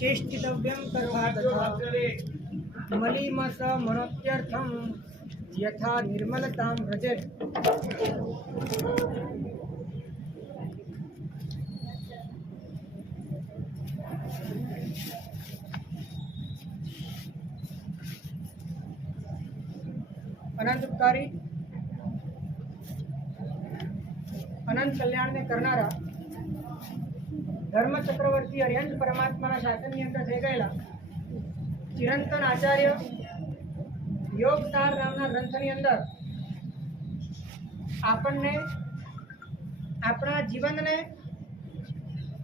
चेष्टितव्यं कर्म तथा मलीमस मनोत्यर्थं यथा निर्मलतां व्रजेत्। अनंतकारी अनंत कल्याण ने करनारा धर्म चक्रवर्ती अरिहंत परमात्मा शासन अंदर थई गयेला चिरंतन आचार्य योगसार नामना ग्रंथनी अंदर आपने अपना जीवन ने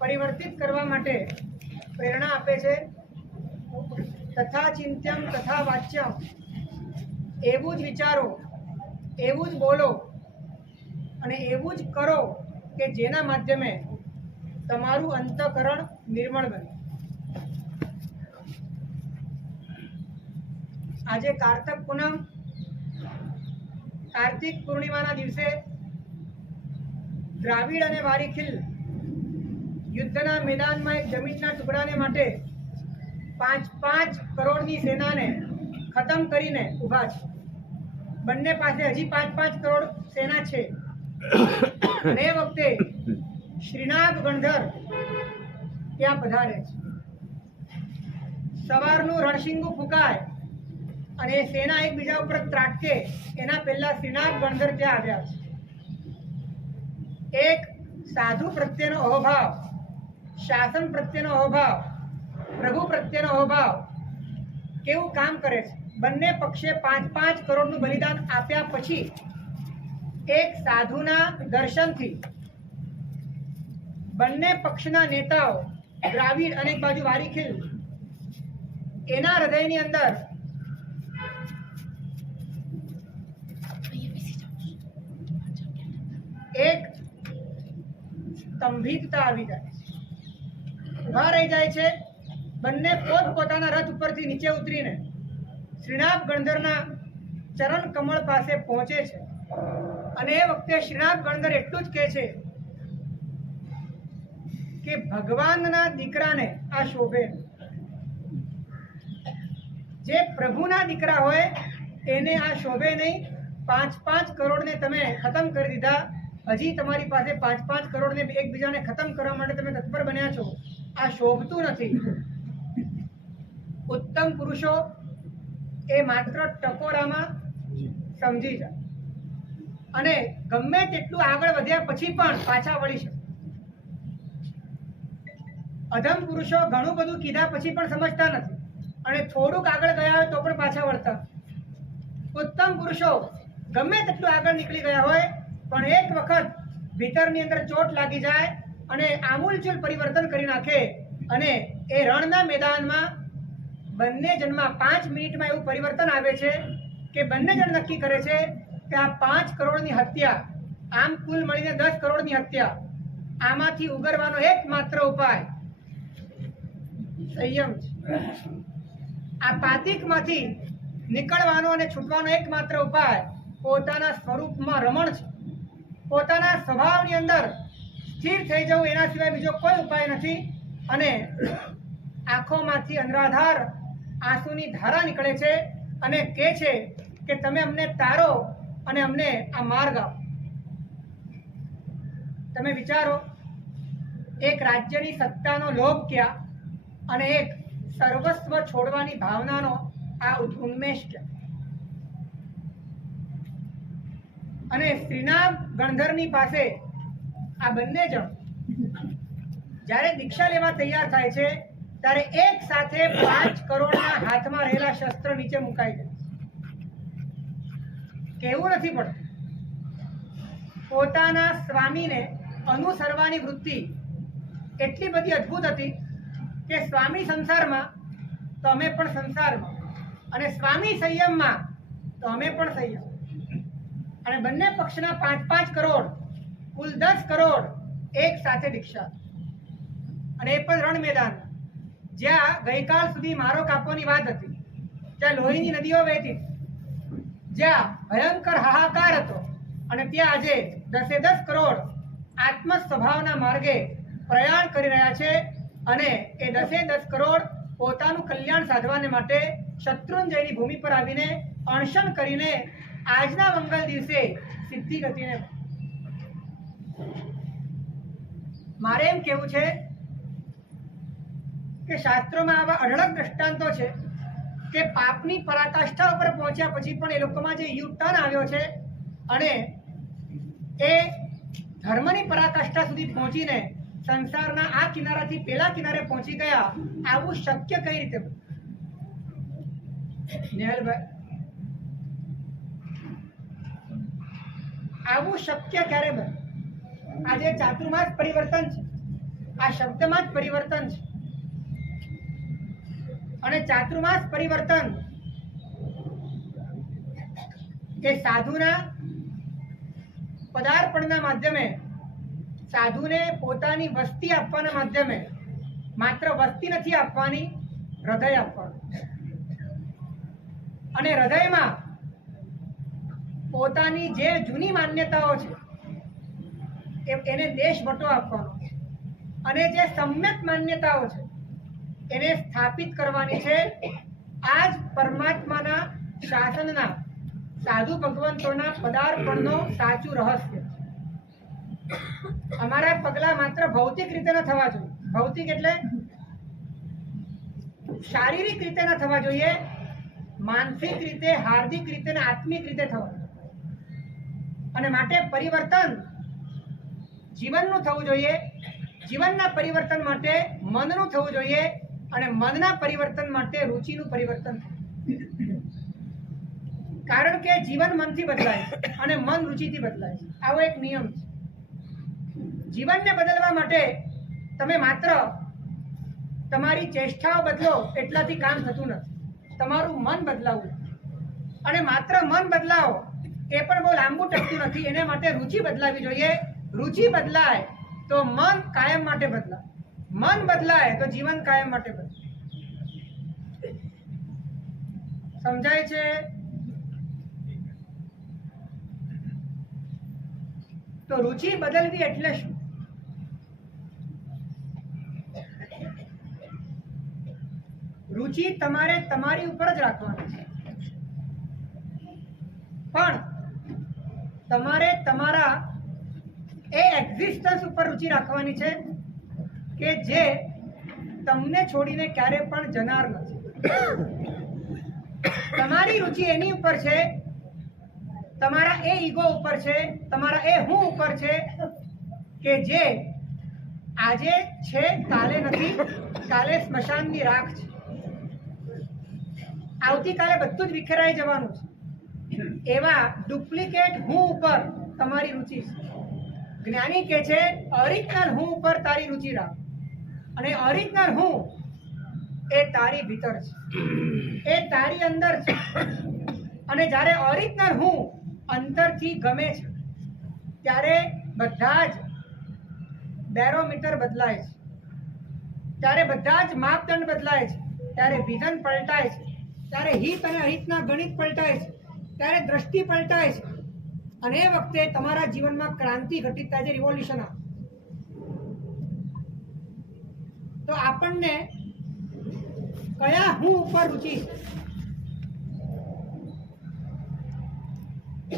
परिवर्तित करवा माटे प्रेरणा आपे छे। तथा चिंत्यम तथा वाच्यम एवं ज विचारो एवं ज बोलो अने एवं ज करो के जेना माध्यमे तमारू अंतःकरण निर्मल बने। आज कार्तिक पूनम कार्तिक पूर्णिमा दिवसे द्राविड अने वारीखिल युद्धना मैदान में एक जमीनना टुकड़ाने माटे 5-5 करोड़नी सेनाने खत्म करीने उभा छे। बंने पासे हजी 5-5 करोड़ सेना छे। ने वखते श्रीनाग गणधर त्या पधारे छे। सवारनु रणशिंगु फूंकाय अने सेना एकबीजा उपर ત્રાટકે एना पहला श्रीनाग गणधर त्या आव्या छे। एक साधु प्रत्येनो अहोभाव, शासन प्रत्येनो अहोभाव, प्रभु प्रत्येनो अहोभाव केवुं काम करे छे। बंने पक्षे 5-5 करोड़નું बलिदान आप्या पछी एक साधुना दर्शनथी बंने पक्षना नेताओ द्राविड अने एक बाजु वारीखिल एना हृदयनी अंदर एक स्तंभितता आवी जाय छे, उभा रही जाय छे। बंने पोतपोताना रथ उपरथी नीचे उतरीने श्रीनाग गणधरना चरण कमल पासे पहोंचे छे अने ए वखते श्रीनाग गणधर एटલું જ કહે છે કે ભગવાનના દીકરાને આ શોભે, જે પ્રભુના દીકરા હોય તેને આ શોભે નહીં। 5-5 કરોડને તમે ખતમ કરી દીધા, હજી તમારી પાસે 5-5 કરોડને એકબીજાને ખતમ કરવા માટે તમે તત્પર બન્યા છો, આ શોભતું નથી। उत्तम पुरुषो ए मात्र टकोरामां समझी जाय अने गमे तेटલું આગળ વધ્યા પછી પણ પાછા વળી શકે। અધમ પુરુષો ઘણું બધું કીધા પછી પણ સમજતા નથી અને થોડુંક આગળ ગયા હોય તો પણ પાછા વળતા। ઉત્તમ પુરુષો ગમે તેટલું આગળ નીકળી ગયા હોય પણ એક વખત ભીતરની અંદર ચોટ લાગી જાય અને આમૂલચૂલ પરિવર્તન કરી નાખે અને એ રણના મેદાનમાં બંને જણમાં 5 મિનિટમાં એવું પરિવર્તન આવે છે કે બંને જણ નક્કી કરે છે કે આ 5 કરોડની હત્યા, આમ કુલ મળીને 10 કરોડની હત્યા, આમાંથી ઉગરવાનો એકમાત્ર ઉપાય સંયમ છે। આ પાતિકમાંથી નીકળવાનો અને છૂટવાનો એકમાત્ર ઉપાય પોતાના સ્વરૂપમાં રમણ છે। પોતાના સ્વભાવની અંદર સ્થિર થઈ જવું, એના સિવાય બીજો કોઈ ઉપાય નથી। અને આંખોમાંથી અનરાધાર આંસુની ધારા નીકળે છે અને કહે છે કે તમે અમને તારો અને અમને આ માર્ગ આપો। તમે વિચારો, એક રાજ્યની સત્તાનો લોભ ક્યાં અને એક સર્વસ્વ છોડવાની ભાવનાનો આ ઉન્મેષ ક્યાં। અને શ્રીનાગ ગણધરની પાસે આ બંને જણ જ્યારે દીક્ષા લેવા તૈયાર થાય છે ત્યારે એક સાથે 5 કરોડના હાથમાં રહેલા શસ્ત્ર નીચે મુકાઈ જાય। કેવું નથી પડતું, પોતાના સ્વામીને અનુસરવાની વૃત્તિ એટલી બધી અદ્ભુત હતી કે સ્વામી સંસારમાં તો અમે પણ સંસારમાં, અને સ્વામી સંયમમાં તો અમે પણ સંયમ। અને બંને પક્ષના 5-5 કરોડ કુલ 10 કરોડ એક સાથે દીક્ષા, અને એ પણ રણ મેદાન જ્યાં ગઈકાલ સુધી મારો કાપવાની વાત હતી, ત્યાં લોહીની નદીઓ વહેતી, જ્યાં ભયંકર હાહાકાર હતો, અને ત્યાં આજે 10 કરોડ આત્મ સ્વભાવના માર્ગે પ્રયાણ કરી રહ્યા છે। અને એ 10 કરોડ પોતાનું કલ્યાણ સાધવાને માટે શત્રુંજયની ભૂમિ પર આવીને અણશન કરીને આજના મંગલ દિવસે સિદ્ધિ ગતિને મારે એમ કહેવું છે કે શાસ્ત્રોમાં આવા અઢળક દ્રષ્ટાંતો છે કે પાપની પરાકાષ્ઠા ઉપર પહોંચ્યા પછી પણ એ લોકોમાં જે યુ ટર્ન આવ્યો છે અને એ ધર્મની પરાકાષ્ઠા સુધી પહોંચીને સંસારના આ કિનારાથી પેલા કિનારે પહોંચી ગયા, આવું શક્ય કઈ રીતે? નેહલભાઈ, આવું શક્ય ક્યારે બને? આજે ચાતુર્માસ પરિવર્તન છે, આ શબ્દમાં જ પરિવર્તન છે. અને ચાતુર્માસ પરિવર્તન એ સાધુના પદાર્પણના માધ્યમે, સાધુને પોતાની વસ્તી આપવાના માધ્યમે, માત્ર વસ્તી નથી આપવાની, હૃદય આપવાનું. અને હૃદયમાં પોતાની જે જૂની માન્યતાઓ છે એને દેશવટો આપવાનો, અને જે સમ્યક માન્યતાઓ છે એને સ્થાપિત કરવાની છે. આ જ પરમાત્માના શાસનના, સાધુ ભગવંતોના પદાર્પણનો સાચું રહસ્ય. અમારા પગલા માત્ર ભૌતિક રીતે ન થવા જોઈએ. ભૌતિક એટલે શારીરિક રીતે ન થવા જોઈએ, માનસિક રીતે, હાર્દિક રીતે અને આત્મિક રીતે થવા. અને માટે પરિવર્તન જીવનનું થવું જોઈએ. જીવનના પરિવર્તન માટે મનનું થવું જોઈએ, અને મનના પરિવર્તન માટે રુચિનું પરિવર્તન. કારણ કે જીવન મનથી બદલાય છે અને મન રુચિથી બદલાય છે. આવો એક નિયમ છે. જીવનને બદલવા માટે તમે માત્ર તમારી ચેષ્ટાઓ બદલો એટલાથી કામ થતું નથી. તમારું મન બદલાવું, અને માત્ર મન બદલાવો એ પણ બહુ લાંબુ ટકતું નથી. એને માટે રુચિ બદલાવી જોઈએ. રુચિ બદલાય તો મન કાયમ માટે બદલાય, મન બદલાય તો જીવન કાયમ માટે બદલાય. સમજાય છે? તો રુચિ બદલવી એટલે શું? રુચિ તમારે તમારી ઉપર જ રાખવાની છે, પણ તમારે તમારા એ એક્ઝિસ્ટન્સ ઉપર રુચિ રાખવાની છે કે જે તમને છોડીને ક્યારે પણ જનાર નથી. તમારી રુચિ એની ઉપર છે, તમારા એ ઈગો ઉપર છે, તમારા એ હું ઉપર છે કે જે આજે છે, કાલે નથી, કાલે સ્મશાનની રાખ છે, આવતીકાલે બધું જ વિખેરાઈ જવાનું છે. એવા ડુપ્લિકેટ હું ઉપર તમારી રુચિ છે. જ્ઞાની કે છે ઓરિજિનલ હું ઉપર તારી રુચિ રાખ, અને ઓરિજિનલ હું એ તારી ભીતર છે, એ તારી અંદર છે. અને જ્યારે ઓરિજિનલ હું અંતરથી ગમે છે ત્યારે બધા જ બેરોમીટર બદલાય છે, ત્યારે બધા જ માપદંડ બદલાય છે, ત્યારે વિઝન પલટાય છે, ત્યારે હિત અને અહિતના ગણિત પલટાય છે, ત્યારે દ્રષ્ટિ પલટાય છે. અને એ વખતે તમારા જીવનમાં ક્રાંતિ ઘટિત થાય છે, રિવોલ્યુશન આવે. તો આપણને કયા હું ઉપર રુચિ છે?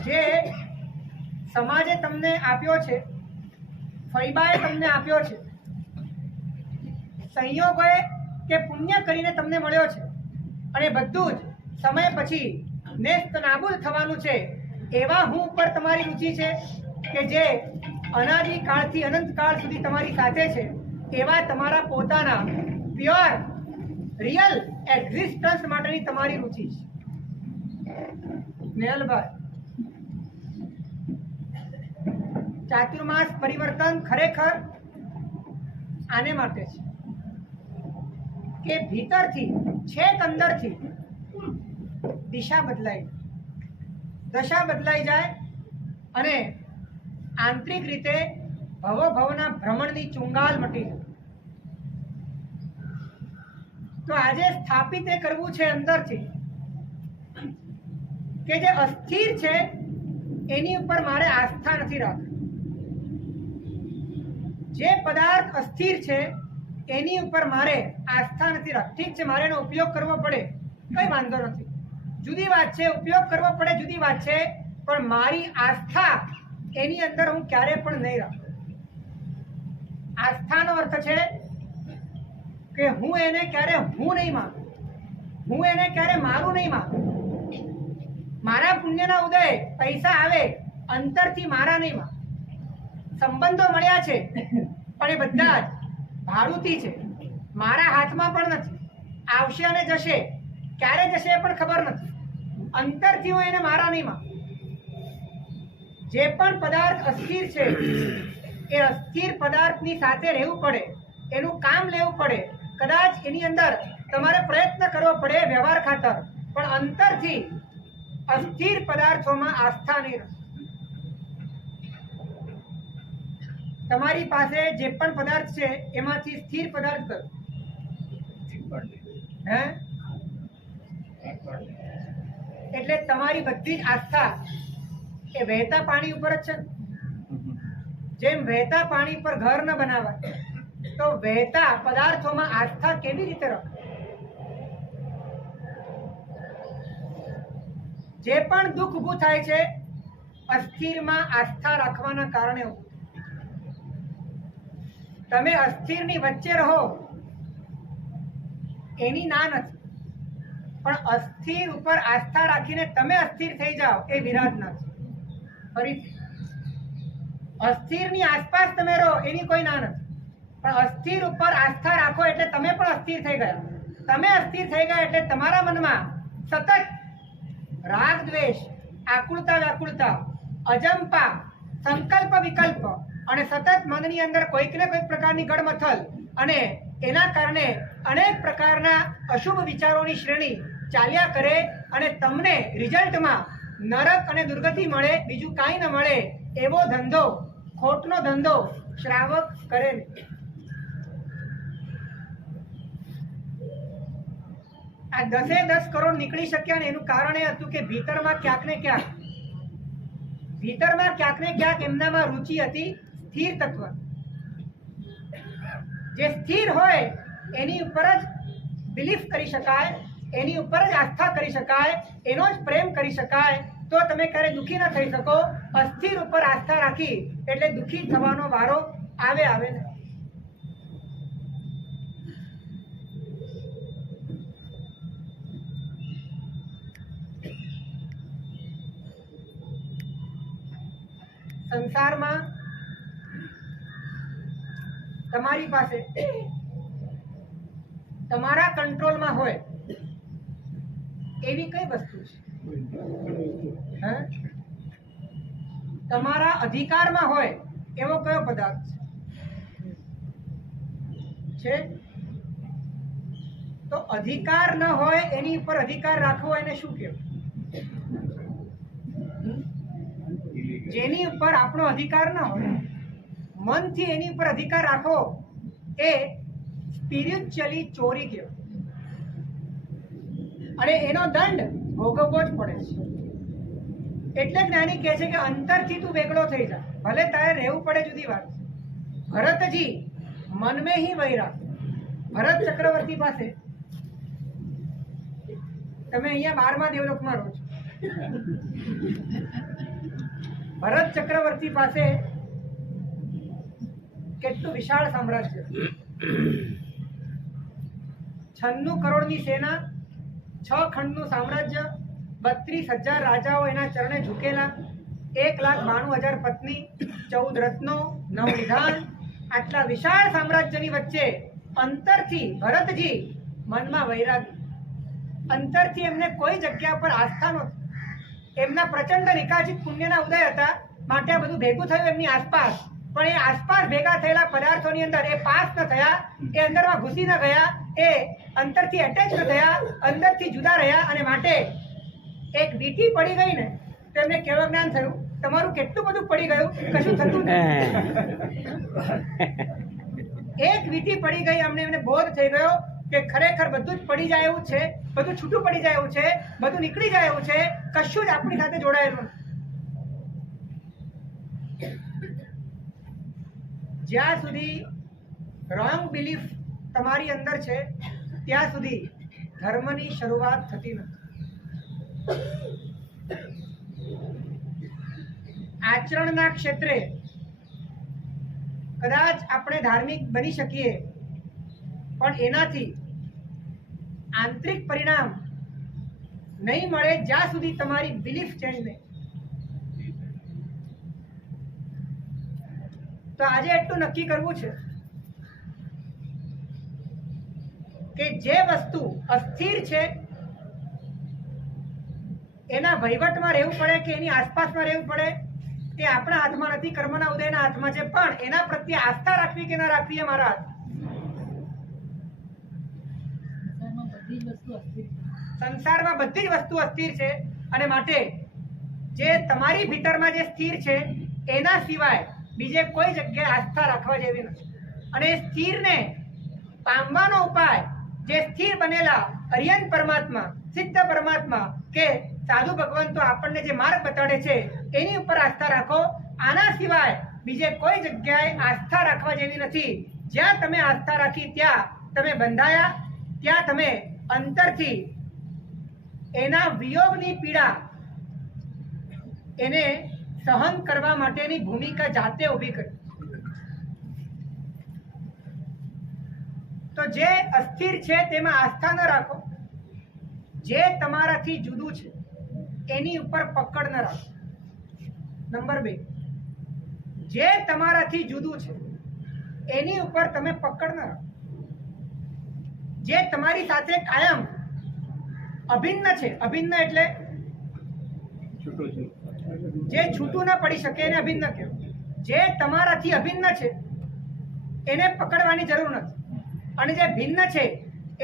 જે સમાજે તમને આપ્યો છે, ફૈબાએ તમને આપ્યો છે, સંયોગોએ કે પુણ્ય કરીને તમને મળ્યો છે, અને બધું જ સમય પછી નેસ્ત નાબૂદ થવાનું છે. એવા હું ઉપર તમારી રુચિ છે કે જે અનાદિ કાળથી અનંત કાળ સુધી તમારી સાથે છે. એવા તમારા પોતાના પ્યોર રિયલ એક્ઝિસ્ટન્સ માટેની તમારી રુચિ છે. નેહલભાઈ, ચાતુર્માસ પરિવર્તન ખરેખર આને માટે છે કે ભીતરથી, છેક અંદરથી દિશા બદલાય, દશા બદલાઈ જાય, અને આંતરિક રીતે ભવોભવના ભ્રમણની ચુંગાલ મટી જાય. તો આજે સ્થાપિત એ કરવું છે અંદરથી કે જે અસ્થિર છે એની ઉપર મારે આસ્થા નથી રાખવી. જે પદાર્થ અસ્થિર છે એની ઉપર મારે આસ્થા નથી રાખવી. ઠીક છે, મારે એનો ઉપયોગ કરવો પડે, કઈ વાંધો નથી, જુદી વાત છે. ઉપયોગ કરવો પડે જુદી વાત છે, પણ મારી આસ્થા એની અંદર હું ક્યારે પણ નહીં રાખું. આસ્થાનો અર્થ છે કે હું એને ક્યારે હું નહીં માનું, હું એને ક્યારે મારું નહીં માનું. મારા પુણ્યના ઉદય પૈસા આવે અંતરથી મારા નહીં માનું. સંબંધો મળ્યા છે પણ એ બધા જ ભાડુતી છે, મારા હાથમાં પણ નથી. આવશે અને જશે, ક્યારે જશે એ પણ ખબર નથી. અંતરથી હું એને મારા નહીં માનું. જે પણ પદાર્થ અસ્થિર છે એ અસ્થિર પદાર્થની સાથે રહેવું પડે, એનું કામ લેવું પડે. કદાચ એની અંદર તમારે પ્રયત્ન કરવો પડે વ્યવહાર ખાતર, પણ અંતરથી અસ્થિર પદાર્થોમાં આસ્થા નહીં રાખો. તમારી પાસે જે પણ પદાર્થ છે એમાંથી સ્થિર પદાર્થ કરો. હે એટલે તમારી બધી જ આસ્થા એ વહેતા પાણી ઉપર જ છે. જેમ વહેતા પાણી પર ઘર ન બનાવાય, તો વહેતા પદાર્થોમાં આસ્થા કેવી રીતે રાખે? જે પણ દુઃખ ઊભું થાય છે અસ્થિરમાં આસ્થા રાખવાના કારણે. તમે અસ્થિરની વચ્ચે રહો એની ના નથી, પણ અસ્થિર ઉપર આસ્થા રાખીને તમે અસ્થિર થઈ જાઓ એ વિરાટના છે. ફરીથી, અસ્થિરની આસપાસ તમે રહો એની કોઈ ના નથી, પણ અસ્થિર ઉપર આસ્થા રાખો એટલે તમે પણ અસ્થિર થઈ ગયા. તમે અસ્થિર થઈ ગયા એટલે તમારા મનમાં સતત રાગ દ્વેષ, આકુળતા વ્યાકુળતા, અજંપા, સંકલ્પ વિકલ્પ અને સતત મનની અંદર કોઈક ને કોઈક પ્રકારની ગડમથલ, અને એના કારણે અનેક પ્રકારના અશુભ વિચારોની શ્રેણી ચાલ્યા કરે અને તમને રિઝલ્ટમાં નરક અને દુર્ગતિ મળે, બીજું કાંઈ ન મળે એવો ધંધો, ખોટનો ધંધો શ્રાવક કરે. આ 10 કરોડ નીકળી શક્યા ને એનું કારણ એ હતું કે ભીતરમાં ક્યાંક ને ક્યાંક એમનામાં રુચિ હતી સ્થિર તત્વ. જે સ્થિર હોય એની ઉપર જ બિલીફ કરી શકાય, એની ઉપર જ આસ્થા કરી શકાય, એનો જ પ્રેમ કરી શકાય. તો તમે ક્યારે દુઃખી ન થઈ શકો. અસ્થિર ઉપર આસ્થા રાખી એટલે દુઃખી થવાનો વારો આવે ને. સંસારમાં તમારી પાસે તમારા કંટ્રોલમાં હોય એવી કઈ વસ્તુ છે? તમારા અધિકારમાં હોય એવો કયો પદાર્થ છે? તો અધિકાર ન હોય એની ઉપર અધિકાર રાખવો એને શું કહેવાય? જેની ઉપર આપણો અધિકાર ન હોય, મનથી એની ઉપર અધિકાર રાખો એ સ્પિરિચ્યુઅલી ચોરી કહેવાય, અને એનો દંડ ભોગવવો જ પડે છે. એટલે જ્ઞાની કહે છે કે અંતરથી તું વેગળો થઈ જા, ભલે તારે રહેવું પડે જુદી વાત. ભરતજી મન में ही वैराग. ભરત ચક્રવર્તી પાસે, તમે અહીંયા 12મા દેવલોકમાં રહો છો, ભરત ચક્રવર્તી પાસે કેટલું વિશાળ સામ્રાજ્ય, 96 કરોડની સેના, 6 ખંડનું સામ્રાજ્ય, 32,000 રાજાઓ એના ચરણે ઝૂકેલા, 1,92,000 પત્ની, 14 રત્નો, 9 વિધાન. આટલા વિશાળ સામ્રાજ્યની વચ્ચે અંતરથી ભરતજી મનમાં વૈરાગી, અંતરથી એમને કોઈ જગ્યા પર આસ્થા નહોતી. એમના પ્રચંડ નિકાચિત પુણ્યના ઉદય હતા માટે આ બધું ભેગું થયું એમની આસપાસ, પણ એ આસપાસ ભેગા થયેલા પદાર્થોની અંદર એ પાસ ન થયા, એ અંદરમાં ઘૂસી ન ગયા, એ અંતરથી એટેચ ન થયા, અંદરથી જુદા રહ્યા, અને માટે એક વીંટી પડી ગઈ ને તો એમને કેવું જ્ઞાન થયું, તમારું કેટલું બધું પડી ગયું, કશું થતું નથી. એક વીંટી પડી ગઈ, એમને બોધ થઈ ગયો કે ખરેખર બધું જ પડી જાય એવું છે, બધું છૂટું પડી જાય એવું છે, બધું નીકળી જાય એવું છે, કશું જ આપણી સાથે જોડાયેલું નથી. જ્યાં સુધી રોંગ બિલીફ તમારી અંદર છે ત્યાં સુધી ધર્મની શરૂઆત થતી નથી. આચરણના ક્ષેત્રે કદાચ આપણે ધાર્મિક બની શકીએ, પણ એનાથી આંતરિક પરિણામ નહીં મળે જ્યાં સુધી તમારી બિલીફ ચેન્જ નહીં. તો આજે એટલું નક્કી કરવું છે કે જે વસ્તુ અસ્થિર છે એના વહીવટમાં રહેવું પડે કે એની આસપાસમાં રહેવું પડે તે આપણા હાથમાં નથી, કર્મના ઉદયના હાથમાં છે. પણ એના પ્રત્યે આસ્થા રાખવી કે ના રાખવી એ મારા હાથ. સંસારમાં બધી જ વસ્તુ અસ્થિર છે અને માટે જે તમારી ભીતરમાં જે સ્થિર છે એના સિવાય બીજે કોઈ જગ્યાએ આસ્થા રાખવા જેવી નથી. અને એ સ્થિરને પામવાનો ઉપાય જે સ્થિર બનેલા અરિયન પરમાત્મા, સિદ્ધ પરમાત્મા કે સાધુ ભગવંતો આપણને જે માર્ગ બતાડે છે એની ઉપર આસ્થા રાખો. આના સિવાય બીજે કોઈ જગ્યાએ આસ્થા રાખવા જેવી નથી. જ્યાં તમે આસ્થા રાખી ત્યાં તમે બંધાયા, ત્યાં તમે અંતરથી એના વિયોગની પીડા એને સહન કરવા માટેની ભૂમિકા જાતે ઊભી કરી. તો જે અસ્થિર છે તેમાં આસ્થા ન રાખો. જે તમારાથી જુદું છે એની ઉપર પકડ ન રાખો. નંબર 2, જે તમારાથી જુદું છે એની ઉપર તમે પકડ ન રાખો. જે તમારી સાથે કાયમ અભિન્ન છે, અભિન્ન એટલે જે છૂટું ન પડી શકે એને અભિન્ન કહેવાય. જે તમારાથી અભિન્ન છે એને પકડવાની જરૂર નથી, અને જે ભિન્ન છે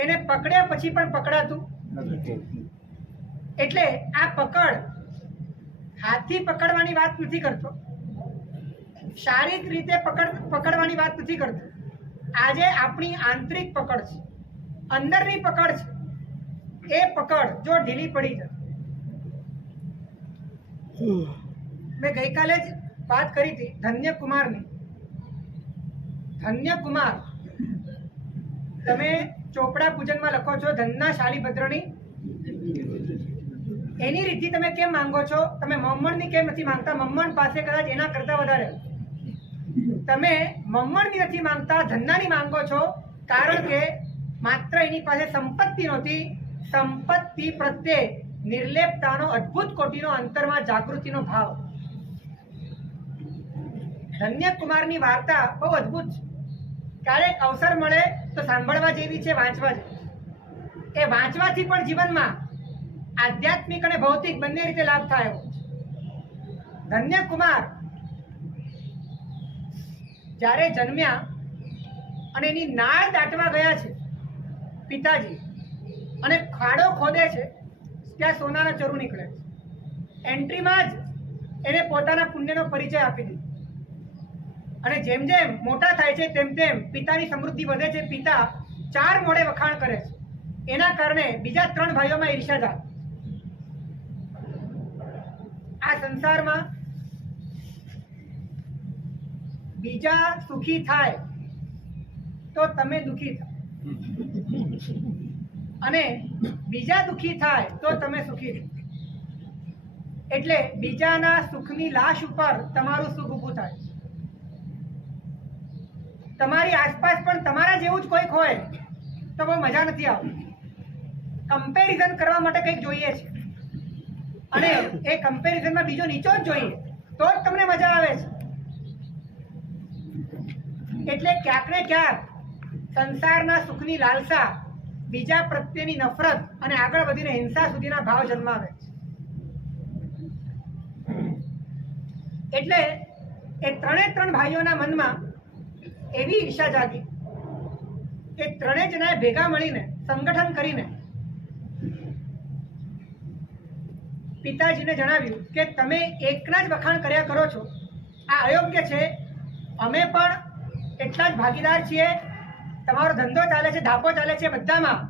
એને પકડ્યા પછી પણ પકડાતું નથી. એટલે આ પકડ હાથથી પકડવાની વાત નથી કરતો, શારીરિક રીતે પકડવાની વાત નથી કરતો. આજે આપણી આંતરિક પકડ છે, અંદરની પકડ છે. એ પકડ જો ઢીલી પડી જાય, મેં ગઈકાલે જ વાત કરી હતી ધન્યકુમારની. ધન્યકુમાર તમે ચોપડા પૂજનમાં લખો છો ધનના શાલીભદ્રની, એની રીતિ તમે કેમ માંગો છો? તમે મમ્મણની કેમ નથી માંગતા? મમ્મણ પાસે કદાચ એના કરતા વધારે. તમે મમ્મણની નથી માંગતા, ધન્નાની માંગો છો, કારણ કે માત્ર એની પાસે સંપત્તિ નહોતી, સંપત્તિ પ્રત્યે નિર્લેપતાનો અદ્ભુત કોટીનો અંતરમાં જાગૃતિનો ભાવ. ધન્યકુમારની વાર્તા બહુ અદ્ભુત છે. ક્યારેક અવસર મળે તો સાંભળવા જેવી છે, વાંચવા જેવી. એ વાંચવાથી પણ જીવનમાં આધ્યાત્મિક અને ભૌતિક બંને રીતે લાભ થાય. ધન્યકુમાર જ્યારે જન્મ્યા અને એની નાળ દાટવા ગયા છે પિતાજી, અને ખાડો ખોદે છે ત્યાં સોનાના ચરુ નીકળે છે. એન્ટ્રીમાં જ એને પોતાના પુણ્યનો પરિચય આપી દીધો. અને જેમ જેમ મોટા થાય છે તેમ તેમ પિતાની સમૃદ્ધિ વધે છે. પિતા 4 મોઢે વખાણ કરે છે. એના કારણે બીજા 3 ભાઈઓમાં ઈર્ષ્યા જાગે. આ સંસારમાં બીજા સુખી થાય તો તમે દુખી થાવ, અને બીજા દુખી થાય તો તમે સુખી થાવ. એટલે બીજાના સુખની લાશ ઉપર તમારું સુખ ઊભું થાય. તમારી આસપાસ પણ તમારા જેવું જ કોઈક હોય તો બહુ મજા નથી આવતી. કમ્પેરિઝન કરવા માટે કંઈક જોઈએ છે, અને એ કમ્પેરિઝનમાં બીજો નીચો જ જોઈએ તો જ તમને મજા આવે છે. એટલે ક્યાંક ને ક્યાંક સંસારના સુખની લાલસા, બીજા પ્રત્યેની નફરત અને આગળ વધીને હિંસા સુધીના ભાવ જન્માવે છે. એટલે એ 3 ભાઈઓના મનમાં એવી ઈર્ષા જાગી કે 3 જણાએ ભેગા મળીને સંગઠન કરીને પિતાજીને જણાવ્યું કે તમે એકના જ વખાણ કર્યા કરો છો, આ અયોગ્ય છે. અમે પણ એટલા જ ભાગીદાર છીએ. તમારો ધંધો ચાલે છે, ધાપો ચાલે છે, બધામાં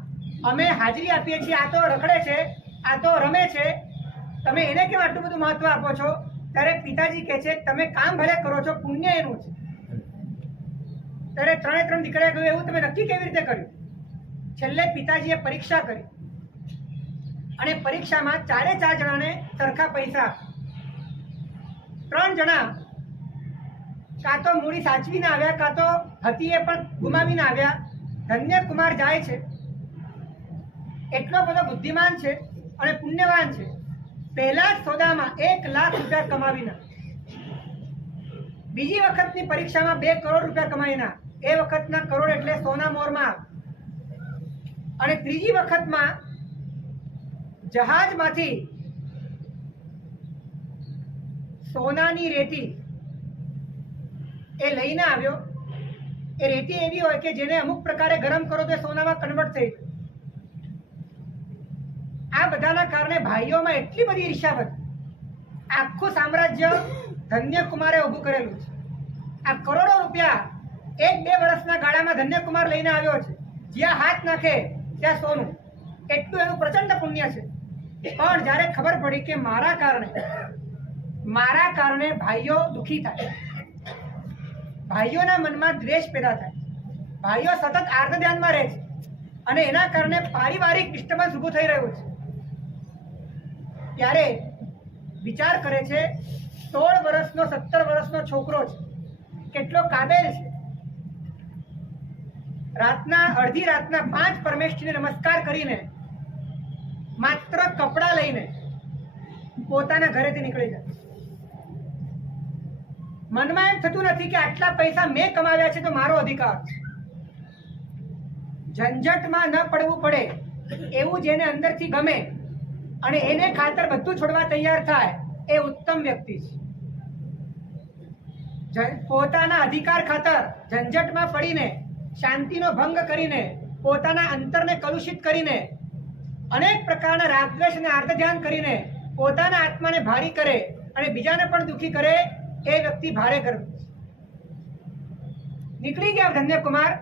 અમે હાજરી આપીએ છીએ. આ તો રખડે છે, આ તો રમે છે, તમે એને કેમ આટલું બધું મહત્વ આપો છો? ત્યારે પિતાજી કહે છે તમે કામ ભલે કરો છો, પુણ્ય એનું છે. ત્યારે 3 દીકરા ગયું એવું તમે નક્કી કેવી રીતે કર્યું? છેલ્લે પિતાજીએ પરીક્ષા કરી અને પરીક્ષામાં 4 જણાને સરખા પૈસા. 3 જણા કાં તો મૂડી સાચવીને આવ્યા, કાં તો હતી એ પણ ગુમાવીને આવ્યા. ધન્યકુમાર જાય છે, એટલો બધો બુદ્ધિમાન છે અને પુણ્યવાન છે. પહેલા જ સોદામાં 1 લાખ રૂપિયા કમાવીના, બીજી વખતની પરીક્ષામાં 2 કરોડ રૂપિયા કમાવીના. એ વખતના કરોડ એટલે સોના મોરમાં. અને ત્રીજી વખતમાં જહાજમાંથી સોનાની રેતી એ લઈને આવ્યો. એ રેતી એવી હોય કે જેને અમુક પ્રકારે ગરમ કરો તો સોનામાં કન્વર્ટ થઈ જાય. આ બધાના કારણે ભાઈઓમાં એટલી બધી ઈર્ષ્યા વધી, આખું સામ્રાજ્ય ધન્યકુમારે ઊભું કરેલું છે. આ કરોડો રૂપિયા 1-2 વર્ષના ગાળામાં ધન્યકુમાર લઈને આવ્યો છે. જ્યાં હાથ નાખે ત્યાં સોનું, એટલું એનું પ્રચંડ પુણ્ય છે. પણ જ્યારે ખબર પડી કે મારા કારણે ભાઈઓ દુઃખી થાય, ભાઈઓના મનમાં દ્વેષ પેદા થાય, ભાઈઓ સતત આર્ત ધ્યાનમાં રહે છે અને એના કારણે પારિવારિક ડિસ્ટર્બન્સ ઊભું થઈ રહ્યું છે, ત્યારે વિચાર કરે છે 16 વર્ષનો 17 વર્ષનો છોકરો છે, કેટલો કાબેલ છે. અડધી રાતના 5 પરમેશ્વરીને નમસ્કાર કરીને માત્ર કપડાં લઈને પોતાના ઘરેથી નીકળી જાય. મનમાં એમ થતું નથી કે આટલા પૈસા મેં કમાવ્યા છે તો મારો અધિકાર છે. ઝંઝટમાં ન પડવું પડે એવું જેને અંદરથી ગમે અને એને ખાતર બધું છોડવા તૈયાર થાય એ ઉત્તમ વ્યક્તિ છે. પોતાના અધિકાર ખાતર ઝંઝટમાં પડીને, શાંતિનો ભંગ કરીને, પોતાના અંતરને કલુષિત કરીને, અનેક પ્રકારના રાગદ્વેષ અને આર્ત ધ્યાન કરીને પોતાના આત્માને ભારી કરે અને બીજાને પણ દુઃખી કરે, એ વ્યક્તિ ભારે ગર્વ. નીકળી ગયા ધન્યકુમાર.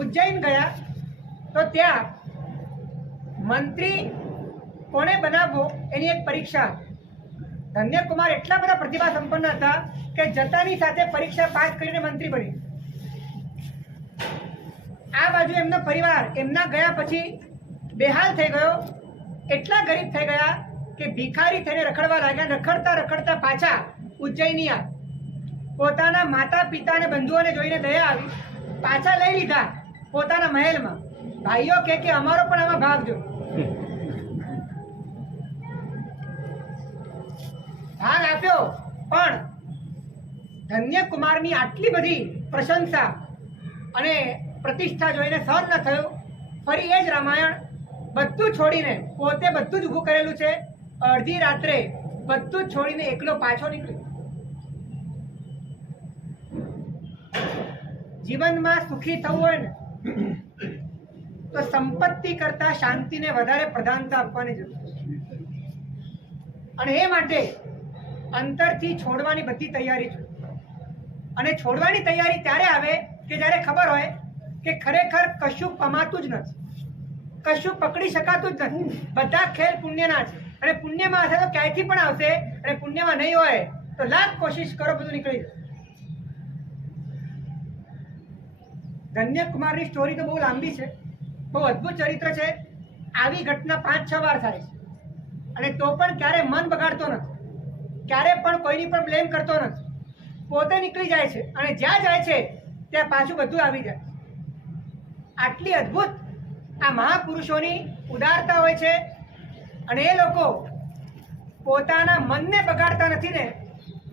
ઉજ્જૈન ગયા તો ત્યાં મંત્રી કોને બનાવવો એની એક પરીક્ષા. ધન્યકુમાર એટલા બધા પ્રતિભા સંપન્ન હતા કે જતાની સાથે પરીક્ષા પાસ કરીને મંત્રી બની. આ બાજુ એમનો પરિવાર એમના ગયા પછી બેહાલ થઈ ગયો, એટલા ગરીબ થઈ ગયા કે ભિખારી થઈને રખડવા લાગ્યા. રખડતા રખડતા પાછા ઉજ્જૈનિયા. પોતાના માતા પિતા અને બંધુઓને જોઈને દયા આવી, પાછા લઈ લીધા પોતાના મહેલમાં. ભાઈઓ કે અમારો પણ આમાં ભાગ જો. ભાગ આપ્યો, પણ ધન્યકુમારની આટલી બધી પ્રશંસા અને પ્રતિષ્ઠા જોઈને સહન ન થયું. ફરી એ જ રામાયણ બધું છોડીને, પોતે બધું જ ઊભું કરેલું છે, અડધી રાત્રે બધું જ છોડીને એકલો પાછો નીકળ્યો. જીવનમાં સુખી થવું હોય ને તો સંપત્તિ કરતા શાંતિને વધારે પ્રધાનતા આપવાની જરૂર છે. અને એ માટે અંતરથી છોડવાની બધી તૈયારી છે. અને છોડવાની તૈયારી ત્યારે આવે કે જ્યારે ખબર હોય કે ખરેખર કશું કમાતું જ નથી, કશું પકડી શકાતું જ નથી. બધા ખેલ પુણ્યના છે અને પુણ્યમાં હશે તો ક્યાંયથી પણ આવશે, અને પુણ્યમાં નહીં હોય તો લાખ કોશિશ કરો બધું નીકળી જશે. ધન્યકુમારની સ્ટોરી તો બહુ લાંબી છે, બહુ અદ્ભુત ચરિત્ર છે. આવી ઘટના 5-6 વાર થાય છે અને તો પણ ક્યારે મન બગાડતો નથી, ક્યારે પણ કોઈની પર બ્લેમ કરતો નથી. પોતે નીકળી જાય છે અને જ્યાં જાય છે ત્યાં પાછું બધું આવી જાય. આટલી અદ્ભુત આ મહાપુરુષોની ઉદારતા હોય છે અને એ લોકો પોતાના મનને બગાડતા નથી ને,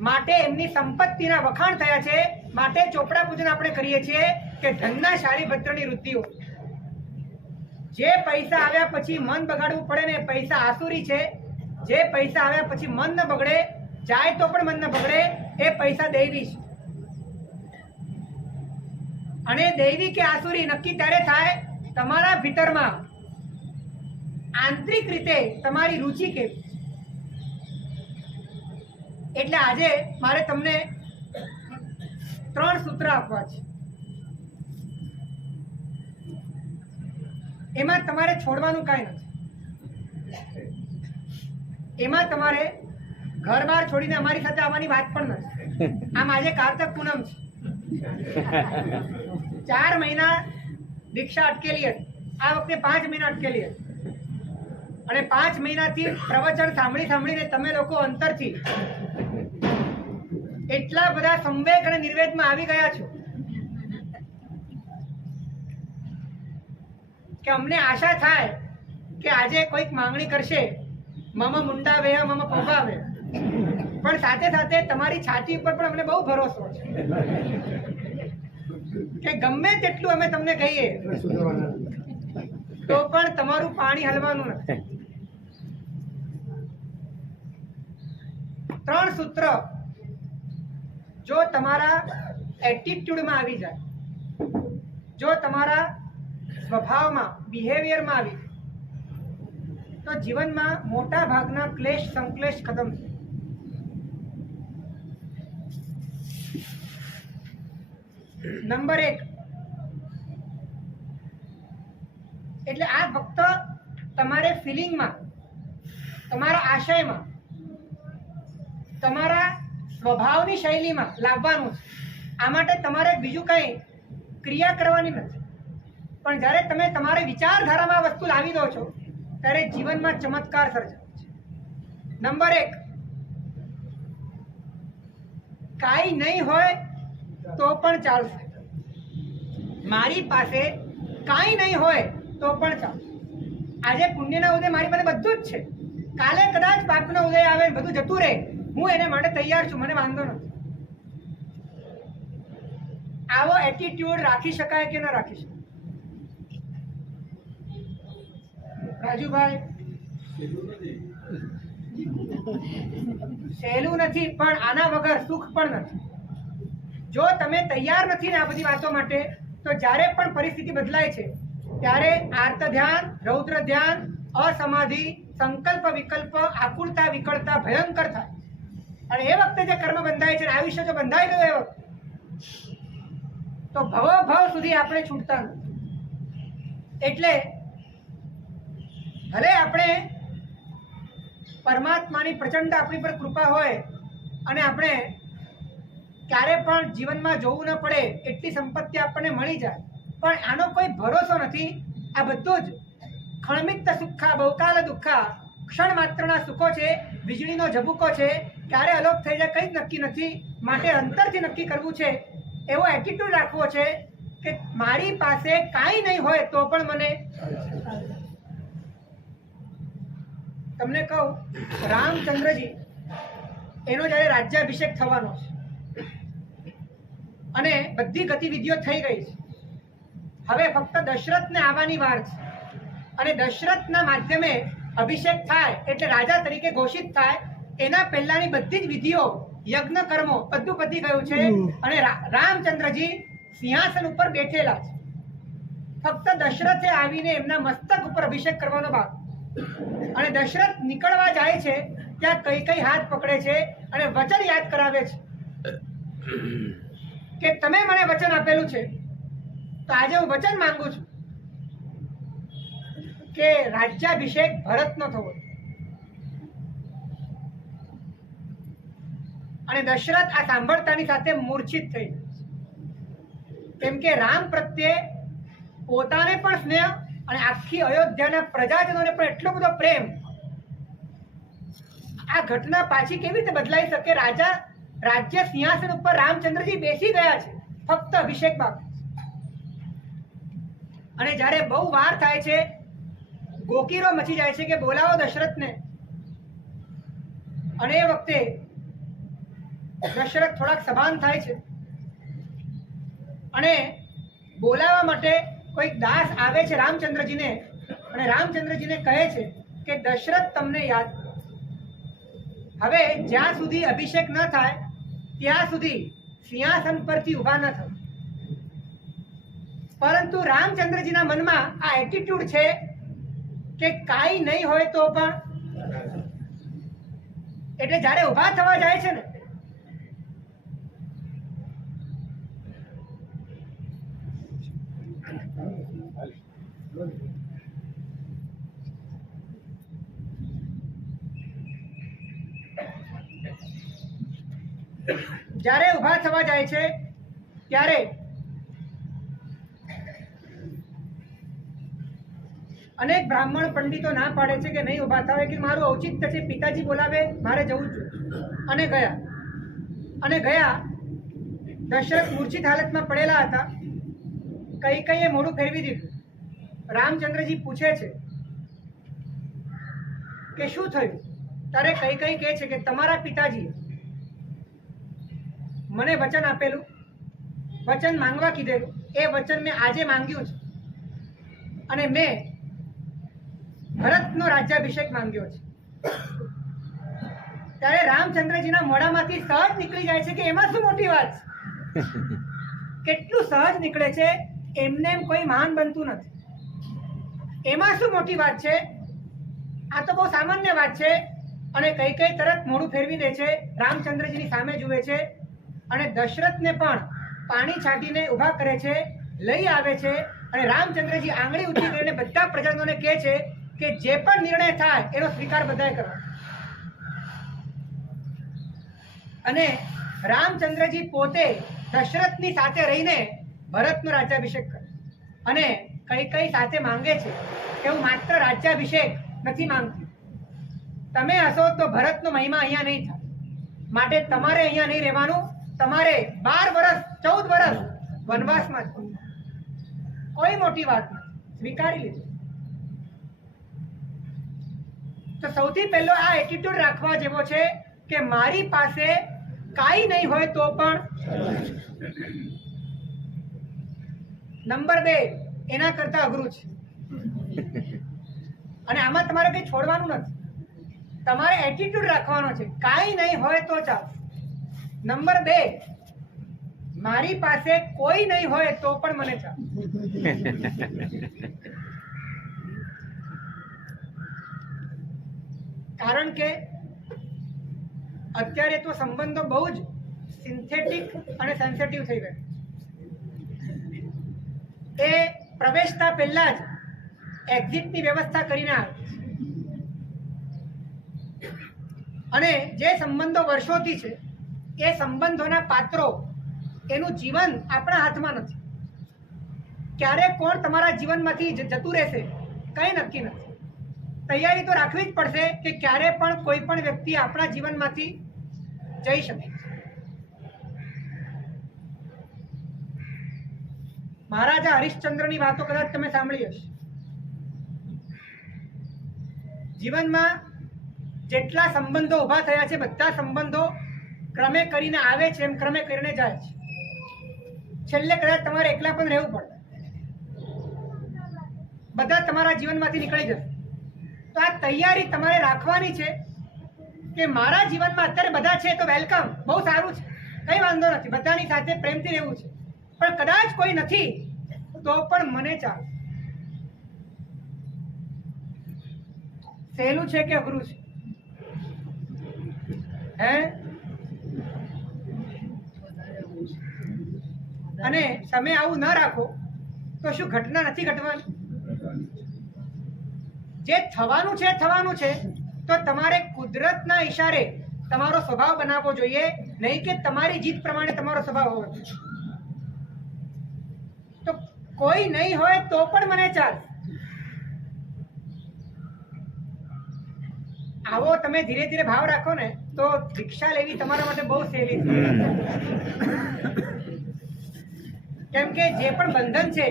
માટે એમની સંપત્તિના વખાણ થયા છે. માટે ચોપડા પૂજન આપણે કરીએ છીએ કે ધનના શાળીભદ્રની વૃદ્ધિઓ. જે પૈસા આવ્યા પછી મન બગાડવું પડે ને, પૈસા આસુરી છે. જે પૈસા આવ્યા પછી મન ન બગડે, જાય તો પણ મન ન બગડે, એ પૈસા દૈવી છે. અને દૈવી કે આસુરી નક્કી ત્યારે થાય તમારા ભીતરમાં આંતરિક રીતે તમારી રુચિ કેવી. એટલે આજે મારે તમને 3 સૂત્ર આપવા છે. એમાં તમારે છોડવાનું કાંઈ નથી. એમાં તમારે ઘર બાર છોડીને અમારી સાથે આવવાની વાત પણ નથી. આમ આજે કારતક પૂનમ છે, 4 મહિના દીક્ષા અટકેલી હતી, આ વખતે 5 મહિના અટકેલી હતી. અને 5 મહિનાથી પ્રવચન સાંભળીને તમે લોકો અંતરથી એટલા બધા સંવેગ અને નિર્વેદમાં આવી ગયા છો કે અમને આશા થાય કે આજે કોઈક માંગણી કરશે, મમ મુંડા વેહ મમ પંપા વેહ, પણ સાથે સાથે તમારી છાતી ઉપર પણ અમને બહુ ભરોસો છે કે ગમે તેટલું અમે તમને કહીએ તો પણ તમારું પાણી હલવાનું નથી. 3 સૂત્ર જો તમારા એટીટ્યુડમાં આવી જાય, જો તમારા સ્વભાવમાં, બિહેવિયરમાં આવી તો જીવનમાં મોટા ભાગના ક્લેશ સંક્લેશ ખતમ થાય. નંબર 1 એટલે આ ફક્ત તમારે ફિલિંગમાં, તમારા આશયમાં, તમારા સ્વભાવની શૈલીમાં લાવવાનું છે. આ માટે તમારે બીજું કંઈ ક્રિયા કરવાની નથી, પણ જ્યારે તમે તમારી વિચારધારામાં વસ્તુ લાવી દો છો ત્યારે જીવનમાં ચમત્કાર સર્જાય છે. નંબર 1, કાંઈ નહીં હોય તો પણ ચાલશે. મારી પાસે કાંઈ નહીં હોય તો પણ ચાલશે. આજે પુણ્યના ઉદય મારી પાસે બધું જ છે, કાલે કદાચ પાપનો ઉદય આવે, બધું જતું રહે, હું એને માટે તૈયાર છું, મને વાંધો નથી. આવો એટીટ્યુડ રાખી શકાય કે ન રાખી શકાય? રાજુભાઈ, સહેલું નથી, પણ આના વગર સુખ પણ નથી. જો તમે તૈયાર નથી ને આ બધી વાતો માટે, તો જ્યારે પણ પરિસ્થિતિ બદલાય છે ત્યારે આર્ત ધ્યાન, રૌદ્ર ધ્યાન, અસમાધિ, સંકલ્પ વિકલ્પ, આકુળતા વિકળતા ભયંકર થાય. અને એ વખતે જે કર્મ બંધાય છે, આયુષ્ય જો બંધાઈ ગયું એ વખતે, તો ભવ સુધી આપણે છૂટતા નથી. એટલે ભલે આપણે પરમાત્માની પ્રચંડ આપણી પર કૃપા હોય અને આપણે ક્યારે પણ જીવનમાં જોવું ન પડે એટલી સંપત્તિ આપણને મળી જાય, પણ આનો કોઈ ભરોસો નથી. આ બધું જ ખણમિત્ત સુખા બહુકાલ દુઃખા, ક્ષણ માત્રના સુખો છે, વીજળીનો ઝબૂકો છે, ક્યારે અલોપ થઈ જાય કંઈ જ નક્કી નથી. માટે અંતરથી નક્કી કરવું છે, એવો એટીટ્યુડ રાખવો છે કે મારી પાસે કાંઈ નહીં હોય તો પણ મને. તમને કહું, રામચંદ્રજી એનો જ્યારે રાજ્યાભિષેક થવાનો છે અને બધી ગતિવિધિઓ થઈ ગઈ છે, હવે ફક્ત દશરથને આવવાની વાર છે અને દશરથના માધ્યમે અભિષેક થાય એટલે રાજા તરીકે ઘોષિત થાય, એના પહેલાની બધી જ વિધિઓ, યજ્ઞ કર્મો બધું પતી ગયું છે અને રામચંદ્રજી સિંહાસન ઉપર બેઠેલા છે. ફક્ત દશરથે આવીને એમના મસ્તક ઉપર અભિષેક કરવાનો ભાગ. અને દશરથ નીકળવા જાય છે ત્યાં કઈ હાથ પકડે છે અને વચન યાદ કરાવે છે કે તમે મને વચન આપેલું છે, તો આજે હું વચન માંગુ છું કે રાજ્યાભિષેક ભરતનો થવો. અને દશરથ આ સાંભળતાની સાથે મૂર્છિત થઈ જાય, કેમ કે રામ પ્રત્યે પોતાને પણ સ્નેહ અને આખી અયોધ્યાના પ્રજાજનોને પણ એટલો બધો પ્રેમ. આ ઘટના પાછી કેવી રીતે બદલાઈ શકે? રાજ્ય સિંહાસન ઉપર રામચંદ્રજી બેસી ગયા છે, ફક્ત અભિષેક બાકી. અને જ્યારે બહુ વાર થાય છે, ગોકીરો મચી જાય છે કે બોલાવો દશરથને. અને એ વખતે દશરથ થોડાક સભાન થાય છે અને બોલાવવા માટે કોઈક દાસ આવે છે રામચંદ્રજીને, અને રામચંદ્રજીને કહે છે કે દશરથ તમને યાદ. હવે જ્યાં સુધી અભિષેક ન થાય ત્યાં સુધી સિંહાસન પરથી ઊભા ન થાય. પરંતુ રામચંદ્રજીના મનમાં આ એટીટ્યુડ છે કે કાંઈ નહીં હોય તો પણ. એટલે જ્યારે ઊભા થવા જાય છે ને, ત્યારે અનેક બ્રાહ્મણ પંડિતો ના પાડે છે કે નહીં ઉભા થાવ, કે મારું ઔચિત્ય છે, પિતાજી બોલાવે, મારે જવું જ જોઈએ. અને ગયા દશરથ મૂર્છિત હાલતમાં પડેલા હતા. કૈકેયીએ મોઢું ફેરવી દીધું. રામચંદ્રજી પૂછે છે કે શું થયું? ત્યારે કૈકેયી કહે છે કે તમારા પિતાજીએ મને વચન આપેલું, વચન માંગવા કીધેલું, એ વચન મેં આજે માંગ્યું છે અને મેં ભરતનો રાજ્યાભિષેક માંગ્યો છે. ત્યારે રામચંદ્રજીના મોઢામાંથી સહજ નીકળી જાય છે કે એમાં શું મોટી વાત છે. કેટલું સહજ નીકળે છે, એમને એમ કોઈ મહાન બનતું નથી. એમાં શું મોટી વાત છે, આ તો બહુ સામાન્ય વાત છે. અને કૈકેયી તરત મોઢું ફેરવી દે છે, રામચંદ્રજીની સામે જુએ છે અને દશરથને પણ પાણી છાંટીને ઊભા કરે છે, લઈ આવે છે. અને રામચંદ્રજી આંગળી ઊંચી કરીને બધા પ્રજાજનોને કહે છે કે જે પણ નિર્ણય થાય એનો સ્વીકાર બધાએ કરવો. અને રામચંદ્રજી પોતે દશરથની સાથે રહીને ભરતનો રાજ્યાભિષેક કરે અને કૈકેયી સાથે માંગે છે કે હું માત્ર રાજ્યાભિષેક નથી માંગતી, તમે હશો તો ભરતનો મહિમા અહીંયા નહીં થાય, માટે તમારે અહીંયા નહીં રહેવાનું, તમારે 12 વર્ષ 14 વર્ષ વનવાસમાં જ. કોઈ મોટી વાત નથી, સ્વીકારી લીધું. તો સૌથી પહેલો આ એટીટ્યુડ રાખવા જેવો છે કે મારી પાસે કાંઈ નહીં હોય તો પણ. નંબર 2 એના કરતા અઘરું છે અને આમાં તમારે કંઈ છોડવાનું નથી, તમારે એટીટ્યુડ રાખવાનો છે. કાંઈ નહીં હોય તો ચાલ. નંબર 2 મારી પાસે કોઈ નહીં હોય તો પણ મને ચાલ. કારણ કે અત્યારે તો સંબંધો બહુ જ સિન્થેટિક અને સેન્સિટિવ થઈ ગયા. એ પ્રવેશતા પહેલા જ એક્ઝિટની વ્યવસ્થા કરીને આવે અને જે સંબંધો વર્ષોથી છે એ સંબંધોના પાત્રો, એનું જીવન આપણા હાથમાં નથી. ક્યારે કોણ તમારા જીવનમાંથી જતું રહેશે કંઈ નક્કી નથી. તૈયારી તો રાખવી જ પડશે કે ક્યારે પણ કોઈ પણ વ્યક્તિ આપણા જીવનમાંથી જઈ શકે. મહારાજા હરિશ્ચંદ્રની વાતો કદાચ તમે સાંભળી હશે. જીવનમાં જેટલા સંબંધો ઉભા થયા છે બધા સંબંધો ક્રમે કરીને આવે છે એમ ક્રમે કરીને જાય છે. છેલ્લે કદાચ તમારે એકલા પણ રહેવું પડે, બધા તમારા જીવનમાંથી નીકળી જશે. તો આ તૈયારી તમારે રાખવાની છે કે મારા જીવનમાં અત્યારે બધા છે તો વેલકમ, બહુ સારું છે, કઈ વાંધો નથી, બધાની સાથે પ્રેમથી રહેવું છે. પણ કદાચ કોઈ નથી તો પણ મને ચાલે. સહેલું છે કે અઘરું છે? હે? અને તમે આવું ન રાખો તો શું ઘટના નથી ઘટવાની? જે થવાનું છે થવાનું છે. તો તમારે કુદરતના ઈશારે તમારો સ્વભાવ બનાવવો જોઈએ, નહીં કે તમારી જીત પ્રમાણે તમારો સ્વભાવ હોવો જોઈએ. તો કોઈ નહીં હોય તો પણ મને ચાલ. આવો તમે ધીરે ધીરે ભાવ રાખો ને તો રિક્ષા લેવી તમારા માટે બહુ સહેલી છે. કેમ કે જે પણ બંધન છે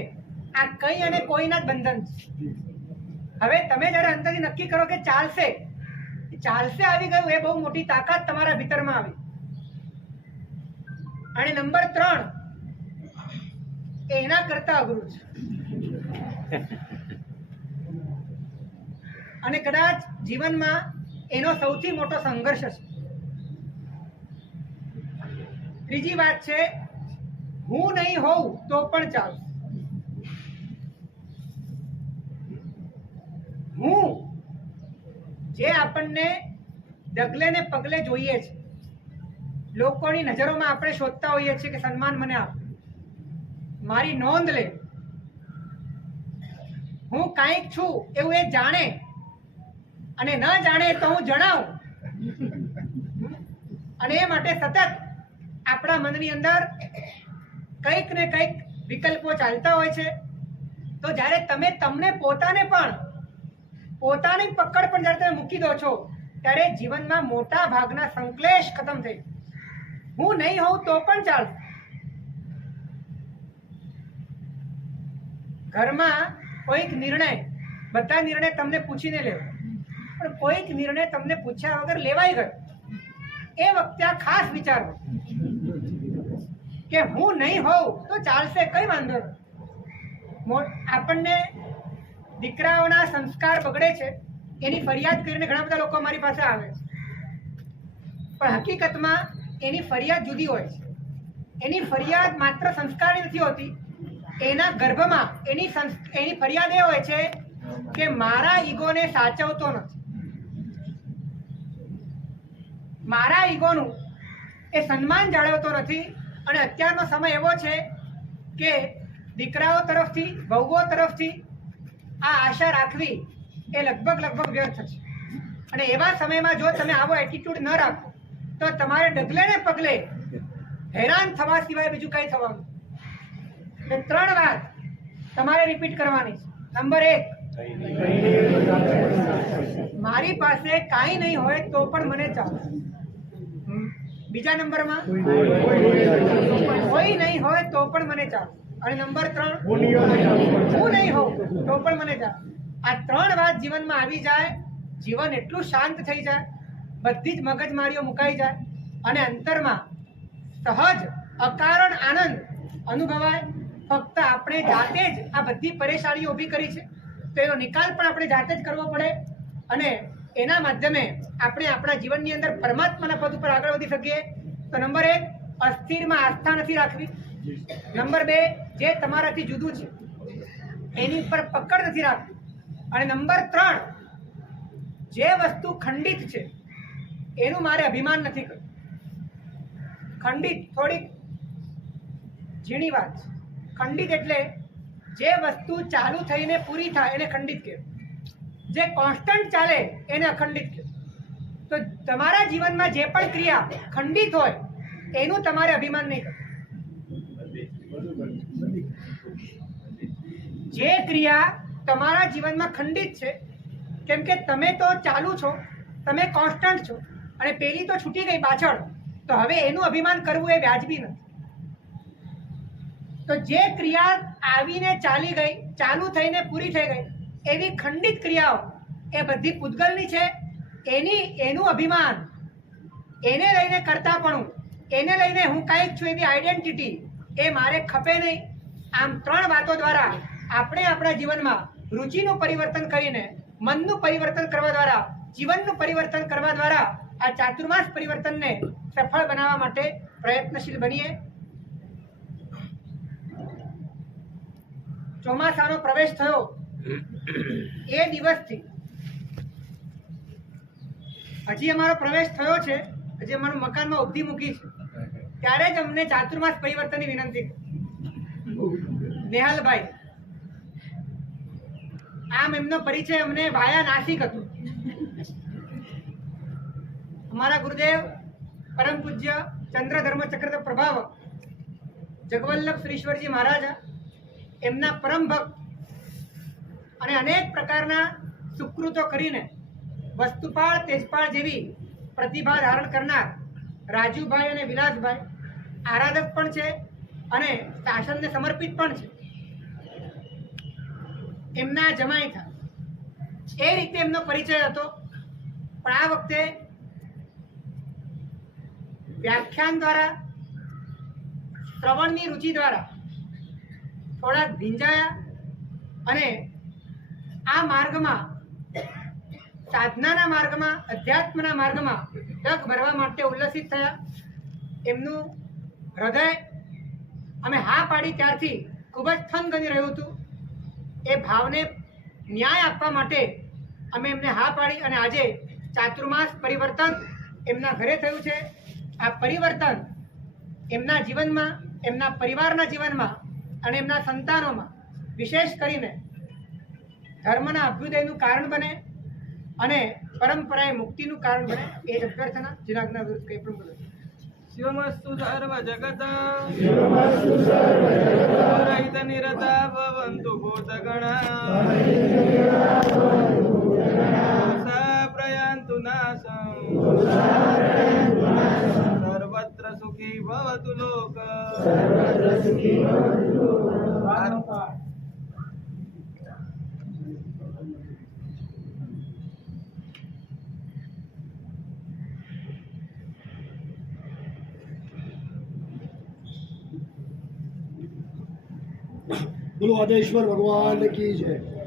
આ કઈ અને કોઈના જ બંધન છે. હવે તમે જયારે અંદરથી નક્કી કરો કે ચાલશે ચાલશે આવી ગયું, એ બહુ મોટી તાકાત તમારા ભીતરમાં આવી. અને નંબર 3 એના કરતા અઘરું છે. અને કદાચ જીવનમાં એનો સૌથી મોટો સંઘર્ષ છે. ત્રીજી વાત છે હું નહીં હોઉં તો પણ ચાલશે. હું જે આપણને ડગલે ને પગલે જોઈએ છે, લોકોની નજરોમાં આપણે શોધતા હોઈએ છીએ કે સન્માન મને આપે, મારી નોંધ લે, હું કાંઈક છું એવું એ જાણે, અને ન જાણે તો હું જણાવું. અને એ માટે સતત આપણા મનની અંદર કંઈક ને કંઈક વિકલ્પો ચાલતા હોય છે. તો જ્યારે તમે તમને પોતાની પકડ પણ જ્યારે તમે મૂકી દો છો ત્યારે જીવનમાં મોટા ભાગના સંક્લેશ ખતમ થઈ. હું નહીં હોઉં તો પણ ચાલશે. ઘરમાં કોઈક નિર્ણય, બધા નિર્ણય તમને પૂછીને લેવો, પણ કોઈક નિર્ણય તમને પૂછ્યા વગર લેવાઈ ગયો, એ વખતે આ ખાસ વિચારવું કે હું નહીં હોઉં તો ચાલશે, કઈ વાંધો નહીં. આપણને દીકરાઓના સંસ્કાર બગડે છે એની ફરિયાદ કરીને ઘણા બધા લોકો અમારી પાસે આવે છે, પણ હકીકતમાં એની ફરિયાદ જુદી હોય છે. એની ફરિયાદ માત્ર સંસ્કારની નથી હોતી, એના ગર્ભમાં એની ફરિયાદ એ હોય છે કે મારા ઈગોને સાચવતો નથી, મારા ઈગોનું એ સન્માન જાળવતો નથી. અને અત્યારનો સમય એવો છે કે દીકરાઓ તરફથી, વહુઓ તરફથી આ આશા રાખવી એ લગભગ વ્યર્થ છે. અને એવા સમયમાં જો તમે આવો એટીટ્યુડ ન રાખો તો તમારે ડગલે ને પગલે હેરાન થવા સિવાય બીજું કઈ થવાનું. 3 વાત તમારે રિપીટ કરવાની છે. નંબર 1, મારી પાસે કાંઈ નહીં હોય તો પણ મને ચાલે. બીજા નંબરમાં, કોઈ નહીં હોય તો પણ મને ચાલે. અને નંબર 3, હું નહીં હોઉં તો પણ મને ચાલે. આ 3 વાત જીવનમાં આવી જાય, જીવન એટલું શાંત થઈ જાય, બધી જ મગજમારીઓ મુકાઈ જાય અને અંતરમાં સહજ અકારણ આનંદ અનુભવાય. ફક્ત આપણે જાતે જ આ બધી પરેશાનીઓ ઊભી કરી છે તો એનો નિકાલ પણ આપણે જાતે જ કરવો પડે અને એના માધ્યમે આપણે આપણા જીવનની અંદર પરમાત્માના પદ ઉપર આગળ વધી શકીએ. તો નંબર 1, અસ્થિરમાં આસ્થા નથી રાખવી. નંબર 2, જે તમારાથી જુદું છે એની ઉપર પકડ નથી રાખવી. અને નંબર 3, જે વસ્તુ ખંડિત છે એનું મારે અભિમાન નથી કરવું. ખંડિત થોડીક ઝીણી વાત છે. ખંડિત એટલે જે વસ્તુ ચાલુ થઈને પૂરી થાય એને ખંડિત કહેવાય, જે કોન્સ્ટન્ટ ચાલે એને અખંડિત કહેવાય. તો તમારા જીવનમાં જે પણ ક્રિયા ખંડિત હોય એનું તમારે અભિમાન નહીં કરવું. જે ક્રિયા તમારા જીવનમાં ખંડિત છે, કેમ કે તમે તો ચાલુ છો, તમે કોન્સ્ટન્ટ છો અને પેલી તો છૂટી ગઈ પાછળ, તો હવે એનું અભિમાન કરવું એ વ્યાજબી નથી. તો જે ક્રિયા આવીને ચાલી ગઈ, ચાલુ થઈને પૂરી થઈ ગઈ, એવી ખંડિત ક્રિયાઓ એ બધી પૂતગલની છે. એનું અભિમાન, એને લઈને કરતાપણું, એને લઈને હું કાંઈક છું એવી આઈડેન્ટિટી એ મારે ખપે નહીં. આમ 3 વાતો દ્વારા આપણે આપણા જીવનમાં રુચિનું પરિવર્તન કરીને, મનનું પરિવર્તન કરવા દ્વારા, જીવનનું પરિવર્તન કરવા દ્વારા આ ચાતુર્માસ પરિવર્તનને સફળ બનાવવા માટે પ્રયત્નશીલ બનીએ. ચોમાસાનો પ્રવેશ થયો એ દિવસથી હજી અમારો પ્રવેશ થયો છે, હજી અમારું મકાનમાં ઉભી મૂકી છે, ત્યારે જ અમને ચાતુર્માસ પરિવર્તનની વિનંતી. નેહાલભાઈ, આમ એમનો પરિચય અમને વાયા નાસિક હતો. અમારા ગુરુદેવ પરમ પૂજ્ય ચંદ્ર ધર્મચક્ર પ્રભાવ જગવલ્લભ શ્રીશ્વરજી મહારાજા, એમના પરમ ભક્ત અને અનેક પ્રકારના સુકૃતો કરીને વસ્તુપાળ તેજપાળ જેવી પ્રતિભા ધારણ કરનાર રાજુભાઈ અને વિલાસભાઈ આરાધક પણ છે અને શાસનને સમર્પિત પણ છે. એમના જમાઈ થા એ રીતે એમનો પરિચય હતો. પણ આ વખતે વ્યાખ્યાન દ્વારા, શ્રવણની રુચિ દ્વારા થોડા ભીંજાયા અને આ માર્ગમાં, સાધનાના માર્ગમાં, અધ્યાત્મના માર્ગમાં ડગ ભરવા માટે ઉલ્લસિત થયા. એમનું હૃદય અમે હા પાડી ત્યારથી ખૂબ જ થનગની રહ્યું હતું. એ ભાવને ન્યાય આપવા માટે અમે એમને હા પાડી અને આજે ચાતુર્માસ પરિવર્તન એમના ઘરે થયું છે. આ પરિવર્તન એમના જીવનમાં, એમના પરિવારના જીવનમાં અને એમના સંતાનોમાં વિશેષ કરીને ધર્મના અભ્યુદયનું કારણ બને અને પરંપરાએ મુક્તિનું કારણ બને, એ જ અભ્યર્થના. જિનાજ્ઞા વિરુદ્ધ કંઈ પણ બોલો. शिवमस्तु सर्वजगत रहित निरता भवन्तु भूतगणा दोषा प्रयान्तु नाशम् सर्वत्र सुखी भवतु लोक बोलो आदेश्वर भगवान की जय।